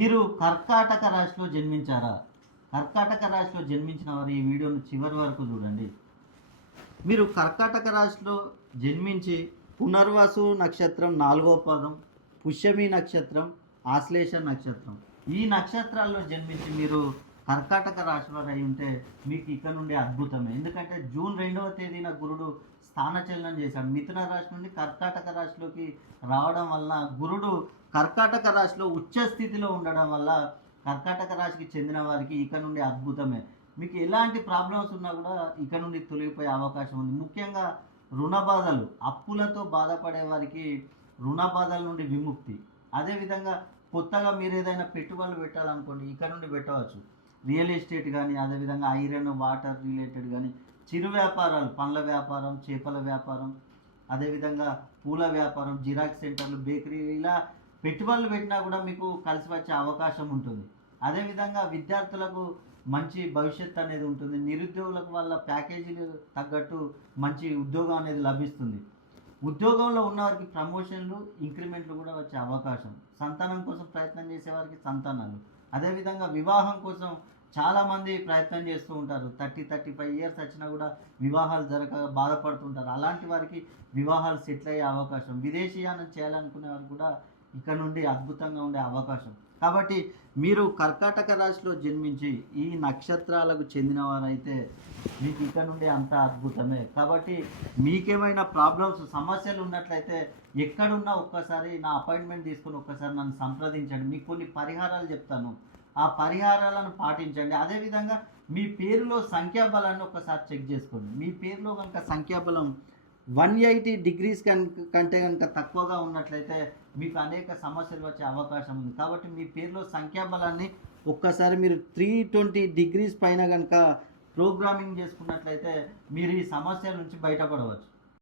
మీరు కర్కాటక రాశిలో జన్మించారా? కర్కాటక రాశిలో జన్మించిన వారు ఈ వీడియోను చివరి వరకు చూడండి. మీరు కర్కాటక రాశిలో జన్మించి పునర్వసు నక్షత్రం 4వ పాదం, పుష్యమి నక్షత్రం, ఆశ్లేష నక్షత్రం ఈ నక్షత్రాల్లో జన్మించి మీరు కర్కాటక రాశి వారు అయి ఉంటే మీకు ఇక నుండి అద్భుతమే. ఎందుకంటే జూన్ 2వ తేదీన గురుడు స్థానచలనం చేశాడు. మిథున రాశి నుండి కర్కాటక రాశిలోకి రావడం వల్ల గురుడు కర్కాటక రాశిలో ఉచ్చ స్థితిలో ఉండడం వల్ల కర్కాటక రాశికి చెందిన వారికి ఇక నుండి అద్భుతమే. మీకు ఎలాంటి ప్రాబ్లమ్స్ ఉన్నా కూడా ఇక నుండి తొలగిపోయే అవకాశం ఉంది. ముఖ్యంగా రుణ బాధలు, అప్పులతో బాధపడే వారికి రుణ బాధల నుండి విముక్తి. అదేవిధంగా కొత్తగా మీరు ఏదైనా పెట్టుబడులు పెట్టాలనుకోండి, ఇక నుండి పెట్టవచ్చు. రియల్ ఎస్టేట్ కానీ, అదేవిధంగా ఐరన్ వాటర్ రిలేటెడ్ కానీ, చిరు వ్యాపారాలు, పండ్ల వ్యాపారం, చేపల వ్యాపారం, అదేవిధంగా పూల వ్యాపారం, జిరాక్స్ సెంటర్లు, బేకరీ ఇలా పెట్టుబడులు పెట్టినా కూడా మీకు కలిసి వచ్చే అవకాశం ఉంటుంది. అదేవిధంగా విద్యార్థులకు మంచి భవిష్యత్తు అనేది ఉంటుంది. నిరుద్యోగులకు వాళ్ళ ప్యాకేజీలు తగ్గట్టు మంచి ఉద్యోగం అనేది లభిస్తుంది. ఉద్యోగంలో ఉన్నవారికి ప్రమోషన్లు, ఇంక్రిమెంట్లు కూడా వచ్చే అవకాశం. సంతానం కోసం ప్రయత్నం చేసేవారికి సంతానాలు. అదేవిధంగా వివాహం కోసం చాలామంది ప్రయత్నం చేస్తూ ఉంటారు. 35 ఇయర్స్ వచ్చినా కూడా వివాహాలు జరగక బాధపడుతుంటారు. అలాంటి వారికి వివాహాలు సెటిల్ అయ్యే అవకాశం. విదేశీయానం చేయాలనుకునే వారికి కూడా ఇక్కడ నుండి అద్భుతంగా ఉండే అవకాశం. కాబట్టి మీరు కర్కాటక రాశిలో జన్మించి ఈ నక్షత్రాలకు చెందిన వారైతే మీకు ఇక్కడ నుండి అంత అద్భుతమే. కాబట్టి మీకేమైనా ప్రాబ్లమ్స్, సమస్యలు ఉన్నట్లయితే ఎక్కడున్నా ఒక్కసారి నా అపాయింట్మెంట్ తీసుకొని ఒక్కసారి నన్ను సంప్రదించండి. మీకు కొన్ని పరిహారాలు చెప్తాను, ఆ పరిహారాలను పాటించండి. అదేవిధంగా మీ పేరులో సంఖ్యాబలాన్ని ఒకసారి చెక్ చేసుకోండి. మీ పేరులో కనుక సంఖ్యాబలం 180 డిగ్రీస్ కంటే కనుక తక్కువగా ఉన్నట్లయితే మీకు అనేక సమస్యలు వచ్చే అవకాశం ఉంది. కాబట్టి మీ పేరులో సంఖ్యాబలాన్ని ఒక్కసారి మీరు 320 డిగ్రీస్ పైన కనుక ప్రోగ్రామింగ్ చేసుకున్నట్లయితే మీరు ఈ సమస్యల నుంచి బయటపడవచ్చు.